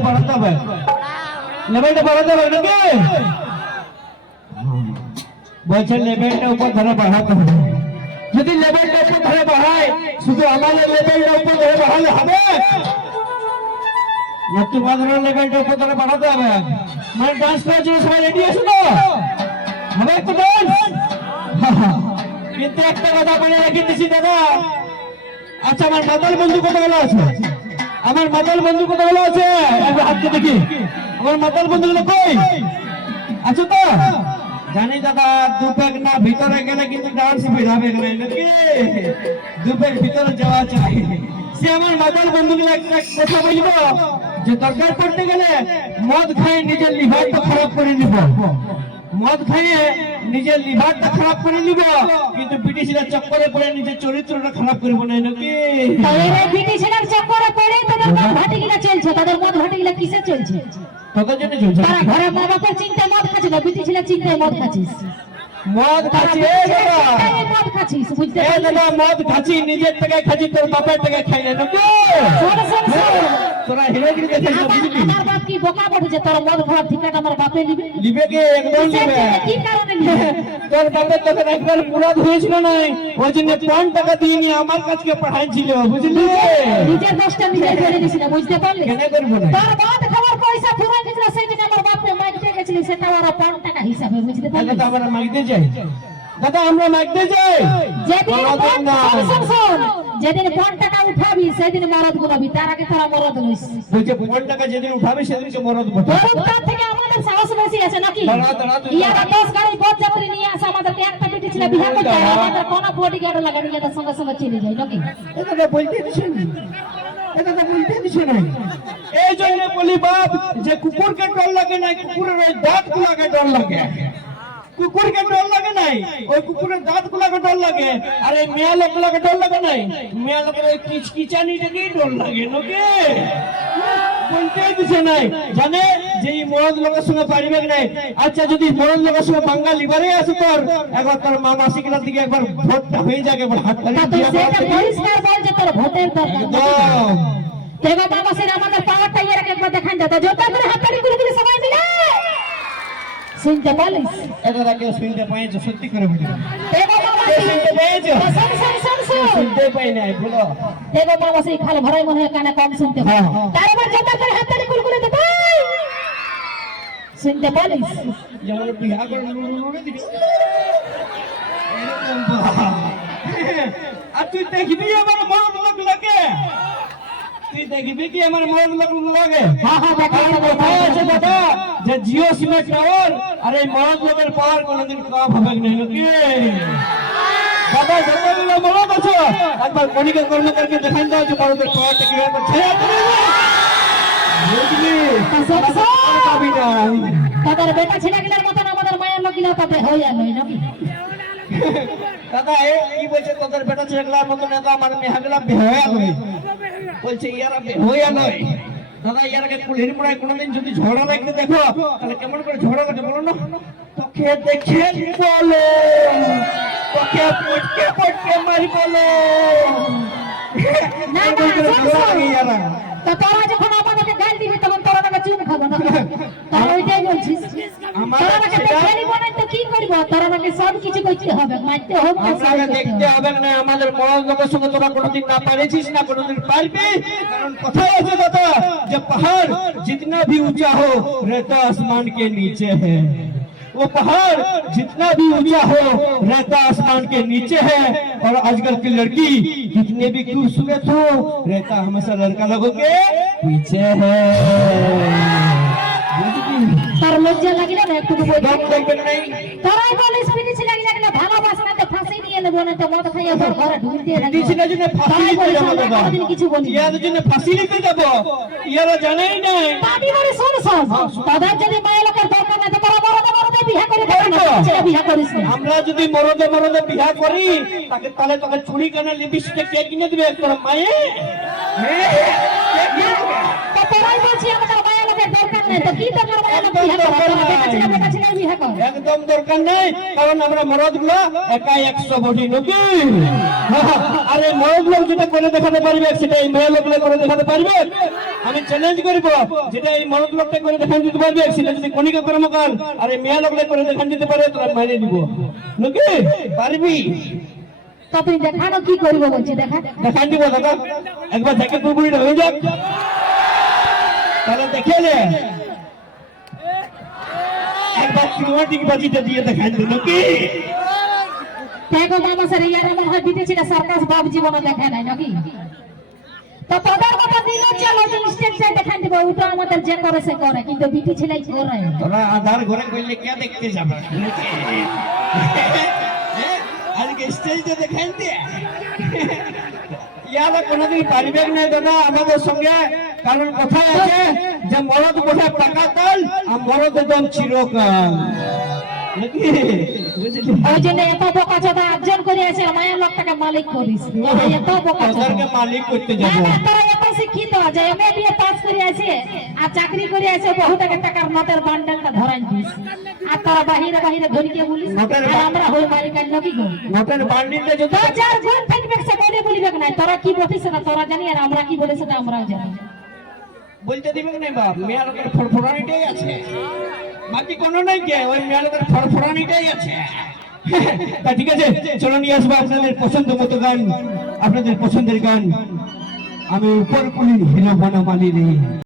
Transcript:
একটু বাড়াতে হবে। লেভেলটা বাড়াতে হবে নাকি? বলছে লেভেলটা উপর ধরে বাড়াতে হবে। যদি লেভেলটা উপর ধরে বাড়ায়, শুধু আমাদের লেভেলটা উপর ধরে বাড়ালে হবে? তোমাদের লেভেলটা উপর ধরে বাড়াতে হবে। মানে ডান্স করার জন্য সবাই রেডি আছো তো? হবে একটু ডান্স কিন্তু একটা কথা বলে রেখে দিছি দাদা। আচ্ছা আমার মাতাল বন্ধু কত ভালো আছে? আমার মাতাল বন্ধু কত ভালো আছে? হাতকে দেখি। আমার মাতাল বন্ধুগুলো কই? আছো তো? জানি দাদা, দু প্যাক না, ভিতরে গেলে কিন্তু ডান্স বেরাবে না নাকি? দু প্যাক ভিতরে যাওয়া চাই সে আমার মাতাল বন্ধুগুলো একটা কথা বলব যে, দরকার পড়তে গেলে মদ খাই, নিজের লিভারটা খারাপ করে নিব। মদ খাইয়ে নিজের লিভারটা খারাপ করে নিব কিন্তু ব্রিটিশরা চক্করে পড়ে নিজের চরিত্রটা খারাপ করব না নাকি? তাদের ব্রিটিশের চক্করে পড়ে তাদের মদ ভাটিগুলা চলছে তাদের মদ ভাটিগুলা কিসে চলছে? কত জন্য চলছে। তারা ঘরে মা বাপের চিন্তায় মদ খাচ্ছে না ব্রিটিশের চিন্তায় মদ খাচ্ছিস। মদ খাচ্ছি মদ খাচ্ছিস বুঝতে পারলি? মদ খাচ্ছি নিজের টাকা খাচ্ছি তোর বাপের টাকা খাই না নাকি। তোরা হিরোগিরি দেখে আমার বুঝলি? আমার বাপ কি বোকা বটেছে তোর মদ খাওয়ার ঠিকানা আমার বাপে নিবে। লিবে কে একদম কিসের কি কারণে নিবে? তোর বাপের তখন একবার মুরাদ হয়েছিল না? ওই জন্য পাঁচ টাকা দিয়ে নিয়ে আমার কাছকে পাঠাইছিল বুঝলি? নিজের নিজে বুঝতে পারলি? কেন করব না? তোর মদ খাওয়ার পয়সা পুরো সেই আমার বাপে মাইকে গেছিল সেটা ওরা পাঁচ টাকা হিসাবে বুঝতে পারলি? দাদা আমরা যাই। দাদা আমরা মাগতে যাই? যেদিন না। যেদিন টাকা উঠাবি সেদিন মরদ গুলাবি তার আগে তোরা মরদ লইস টাকা যেদিন উঠাবে সেদিনকে মরদ বটে তার থেকে আমাদের সাহস বেশি আছে নাকি? ইয়ারা দশ গাড়ি যাত্রী নিয়ে আসে আমাদেরকে একটা বেটি ছিল বিয়ে করতে আমাদের কোনো বডি গার্ড লাগানি ইয়াদের সঙ্গে সঙ্গে চলে যায় নাকি? এটা তো বলতে দিছে এটা তো বলতে দিছে না। এই জন্য বলি বাপ যে কুকুরকে ডর লাগে না কুকুরের ওই দাঁত গুলাকে ডর লাগে। কুকুরকে ডর লাগে নাই? ওই কুকুরের দাঁত গুলাকে ডর লাগে। আর এই মেয়া লোক গুলাকে ডর লাগে নাই? মেয়া লোকের ওই কিচকিচানিটাকেই ডর লাগে নাকি? বলতে দিছে নাই। জানে? যে মরদ লোকের সঙ্গে পারিবে নাই। আচ্ছা যদি মরদ লোকের সঙ্গে বাঙ্গাল লিবারে আছে তোর একবার তোর মা দিকে একবার ভোটটা হয়ে যাকে একবার হাত পরিষ্কার বল যে তোর ভোটের দরকার? বাবা সেটা আমাদের পাওয়ারটা একবার দেখান করে হাততালি করে সবাই মিলে। শুনতে পালিস এটা তাকে শুনতে পাইছো সত্যি করে বলি। শুনতে শোন শুনতে পাই নাই বলো। সেই খাল ভরাই মনে হয় কানে কম শুনতে হ্যাঁ। তারপর জোতা করে হাততালি করে করে দে শুনতে যেমন করে দিবি। আর তুই দেখবি আমার লোক লাগে তুই দেখবি কি আমার লোক লাগে? হ্যাঁ হ্যাঁ কোথায় আছে দাদা যে জিও সিমের টাওয়ার আর এই মরদ লোকের পাওয়ার কোনোদিন কম হবে না নাকি? দাদা যতগুলো মরদ আছে একবার মনিকা কর্মকারকে দেখান দাও যে মরদের পাওয়ারটা কীভাবে ছায়া বুঝলি? শোন, শোন। আর পাবি না তাদের বেটা ছেলেগুলোর মতন আমাদের মায়ের লোকগুলো তাদের হয়ে যাবে নাকি? দাদা এ কি বলছে তোদের বেটা ছেলেগুলার মতো না আমার মেহাগুলা বেহয়া নয় বলছে ইয়ারা বেহয়া নয়। দাদা ইয়ারাকে কুলহির মোড়ায় কোনোদিন যদি ঝড়া লাগতে দেখো তাহলে কেমন করে ঝড়া লাগে বলো না? তোকে দেখে বলো তোকে পটকে পটকে মারি বলো। না। লাগে ইয়ারা? তো তোরা যখন আমাদেরকে গাল দিবি তখন তোরা চুপ খাব না। তোরা নাকি সেটা- দেখে নিবো না তো কি করবো তোরা নাকি সব কিছু করতে হবে মারতে হবে না সব আপনাকে করতে দেখতে হবে। হবে না আমাদের মরণ লোকের সঙ্গে তোরা কোনোদিন না পারেছিস না কোনোদিন পারবি কারণ কোথায় আছে দাদা যে পাহাড় जितना भी ऊंचा हो रहता आसमान के नीचे है वो पहाड़ जितना भी ऊंचा हो रहता आसमान के नीचे है और आजकल की लड़की जितने भी खूबसूरत हो रहता हमेशा लड़का लोगों के पीछे है দম নাই। বলিস লাগি লাগলে তো ফাঁসি নেব না তো মদ খাইয়ে তোর ঘরে জন্য ফাঁসি আমরা কিছু বলি না। জন্য ফাঁসি নিতে যাব। ইয়ারা জানেই নাই। পানি মানে শোন শোন। তাদের যদি মায়ের লোকের দরকার না তো তোরা বড় বড় বিয়ে করে দেবে না। ছেলে বিয়ে করিস না। আমরা যদি মরদে মরদে বিয়া করি তাকে তাহলে তোকে চুরি কানে লিপস্টিক কে কিনে দিবে? তোর মায়ে? তোরাই বলছি আমাদের মায়ের লোকের দরকার কর একদম দরকার নাই কারণ আমরা মরদগুলো একাই একশো বটি নাকি আর এই মরদ লোক যেটা করে দেখাতে পারবে সেটা এই মেয়ে লোকগুলো করে দেখাতে পারবে। আমি চ্যালেঞ্জ করব যেটা এই মরদ লোকটা করে দেখান দিতে পারবে সেটা যদি কণিকা কর্মকার আর এই মেয়ে লোকগুলো করে দেখান দিতে পারে তোরা মেনে দিব। নাকি পারবি? তো দেখানো কি করব বলছি দেখা। দেখান দিব দাদা একবার দেখে কুকুরিটা হয়ে যাক। তাহলে দেখে নে সিনেমাটিক বাজিটা দিয়ে দেখান দিল কি দেখো মামা স্যার ইয়ার মনে হয় বিদেশিরা সার্কাস বাপ জীবনে দেখে নাই নাকি তো তোদের কথা দিল চলো যে স্টেজ সাইড দেখান দিব ওটা আমাদের যে করে সে করে কিন্তু বিটি ছেলেই করে তোরা আধার ঘরে করলে কে দেখতে যাবে আজকে স্টেজে দেখান ইয়ারা কোনোদিন পারিবে না দাদা আমাদের সঙ্গে কারণ কথা আছে যে মরদ বোঝা টাকা কাল আর মরদ একদম চিরকাল। ওই জন্য এত বোকা চোদা অর্জন করে আছে মায়ের লোকটাকে মালিক করিস। তোরা এত বোকা ওদেরকে মালিক করতে না, না, তোরা এত শিক্ষিত যে এমএ বিএ পাস করে আছে আর চাকরি করে আছে বহু টাকা টাকার নোটের বান্ডেলটা ধরাই দিস। আর তোরা বাহিরে বাহিরে ধরিকে বলিস আর আমরা হই মারি কাল নাকি গো নোটের বান্ডিলটা যদি তো যার গুণ থাকবে সে বলে বলিবে না? তোরা কি বলিস না তোরা জানি আর আমরা কি বলে সেটা আমরাও জানি। বলতে দিবে না বাপ মেয়া লোকের ফড়ফড়ানিটাই আছে। বাকি কোনো নাই কে, ওই মেয়া লোকের ফড়ফড়ানিটাই আছে। তা ঠিক আছে, চলো নিয়ে আসব আপনাদের পছন্দ মতো গান, আপনাদের পছন্দের গান। আমি উপর কুলি হিরো বনমালী রে